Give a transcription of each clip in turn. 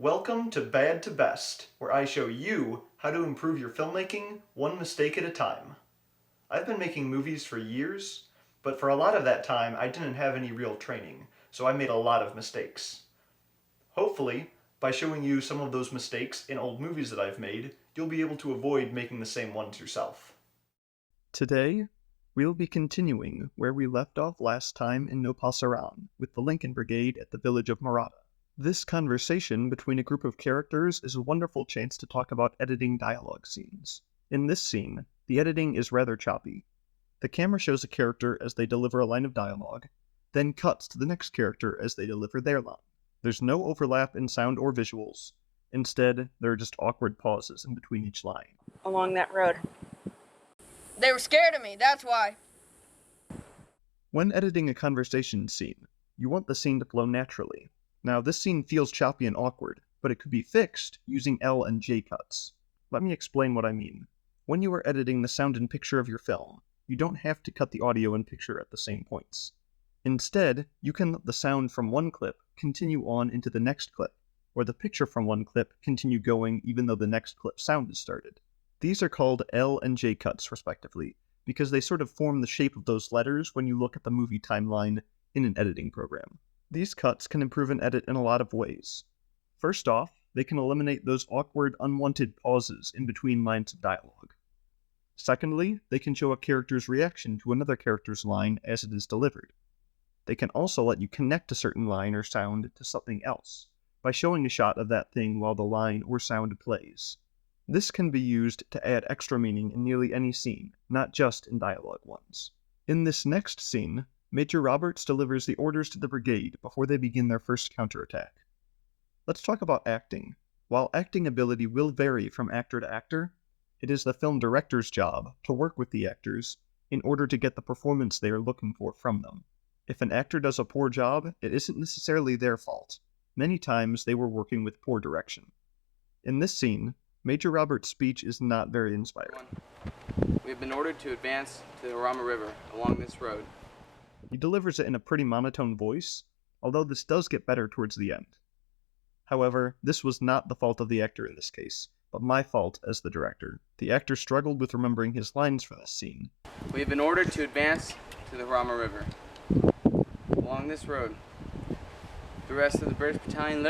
Welcome to Bad to Best, where I show you how to improve your filmmaking one mistake at a time. I've been making movies for years, but for a lot of that time I didn't have any real training, so I made a lot of mistakes. Hopefully, by showing you some of those mistakes in old movies that I've made, you'll be able to avoid making the same ones yourself. Today, we'll be continuing where we left off last time in No Pasarán with the Lincoln Brigade at the village of Murata. This conversation between a group of characters is a wonderful chance to talk about editing dialogue scenes. In this scene, the editing is rather choppy. The camera shows a character as they deliver a line of dialogue, then cuts to the next character as they deliver their line. There's no overlap in sound or visuals. Instead, there are just awkward pauses in between each line. Along that road. They were scared of me, that's why. When editing a conversation scene, you want the scene to flow naturally. Now, this scene feels choppy and awkward, but it could be fixed using L and J cuts. Let me explain what I mean. When you are editing the sound and picture of your film, you don't have to cut the audio and picture at the same points. Instead, you can let the sound from one clip continue on into the next clip, or the picture from one clip continue going even though the next clip sound is started. These are called L and J cuts, respectively, because they sort of form the shape of those letters when you look at the movie timeline in an editing program. These cuts can improve an edit in a lot of ways. First off, they can eliminate those awkward, unwanted pauses in between lines of dialogue. Secondly, they can show a character's reaction to another character's line as it is delivered. They can also let you connect a certain line or sound to something else by showing a shot of that thing while the line or sound plays. This can be used to add extra meaning in nearly any scene, not just in dialogue ones. In this next scene, Major Roberts delivers the orders to the brigade before they begin their first counterattack. Let's talk about acting. While acting ability will vary from actor to actor, it is the film director's job to work with the actors in order to get the performance they are looking for from them. If an actor does a poor job, it isn't necessarily their fault. Many times they were working with poor direction. In this scene, Major Roberts' speech is not very inspiring. We have been ordered to advance to the Jarama River along this road. He delivers it in a pretty monotone voice, although this does get better towards the end. However, this was not the fault of the actor in this case, but my fault as the director. The actor struggled with remembering his lines for this scene. We have been ordered to advance to the Jarama River along this road. The rest of the British battalion,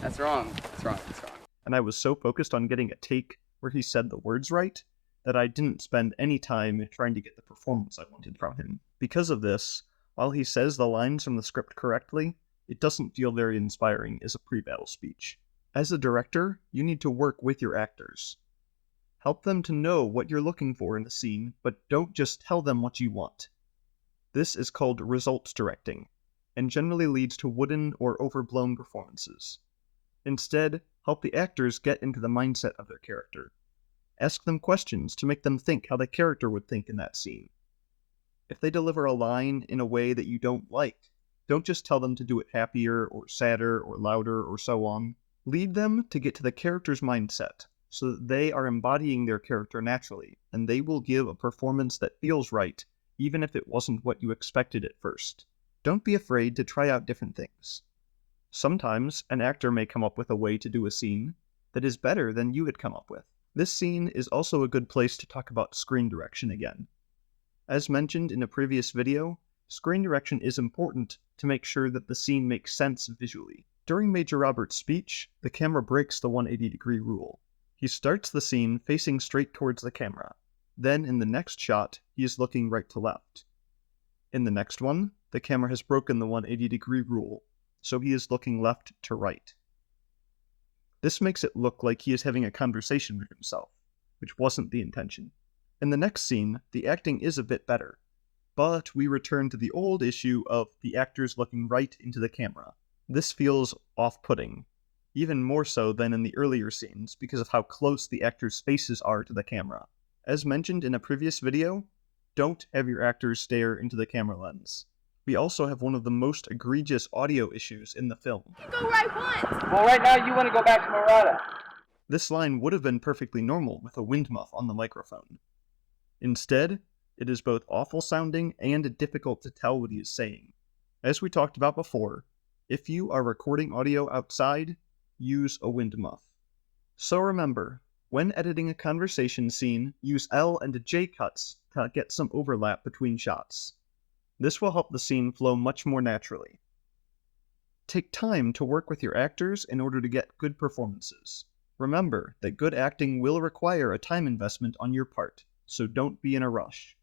that's wrong. And I was so focused on getting a take where he said the words right that I didn't spend any time trying to get the performance I wanted from him. Because of this, while he says the lines from the script correctly, it doesn't feel very inspiring as a pre-battle speech. As a director, you need to work with your actors. Help them to know what you're looking for in the scene, but don't just tell them what you want. This is called results directing, and generally leads to wooden or overblown performances. Instead, help the actors get into the mindset of their character. Ask them questions to make them think how the character would think in that scene. If they deliver a line in a way that you don't like, don't just tell them to do it happier or sadder or louder or so on. Lead them to get to the character's mindset so that they are embodying their character naturally, and they will give a performance that feels right, even if it wasn't what you expected at first. Don't be afraid to try out different things. Sometimes an actor may come up with a way to do a scene that is better than you had come up with. This scene is also a good place to talk about screen direction again. As mentioned in a previous video, screen direction is important to make sure that the scene makes sense visually. During Major Roberts' speech, the camera breaks the 180-degree rule. He starts the scene facing straight towards the camera. Then in the next shot, he is looking right to left. In the next one, the camera has broken the 180-degree rule, so he is looking left to right. This makes it look like he is having a conversation with himself, which wasn't the intention. In the next scene, the acting is a bit better, but we return to the old issue of the actors looking right into the camera. This feels off-putting, even more so than in the earlier scenes because of how close the actors' faces are to the camera. As mentioned in a previous video, don't have your actors stare into the camera lens. We also have one of the most egregious audio issues in the film. Go right once! Well, right now you want to go back to Murata. This line would have been perfectly normal with a wind muff on the microphone. Instead, it is both awful sounding and difficult to tell what he is saying. As we talked about before, if you are recording audio outside, use a wind muff. So remember, when editing a conversation scene, use L and J cuts to get some overlap between shots. This will help the scene flow much more naturally. Take time to work with your actors in order to get good performances. Remember that good acting will require a time investment on your part, so don't be in a rush.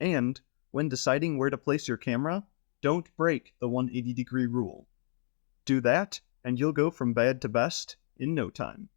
And, when deciding where to place your camera, don't break the 180-degree rule. Do that, and you'll go from bad to best in no time.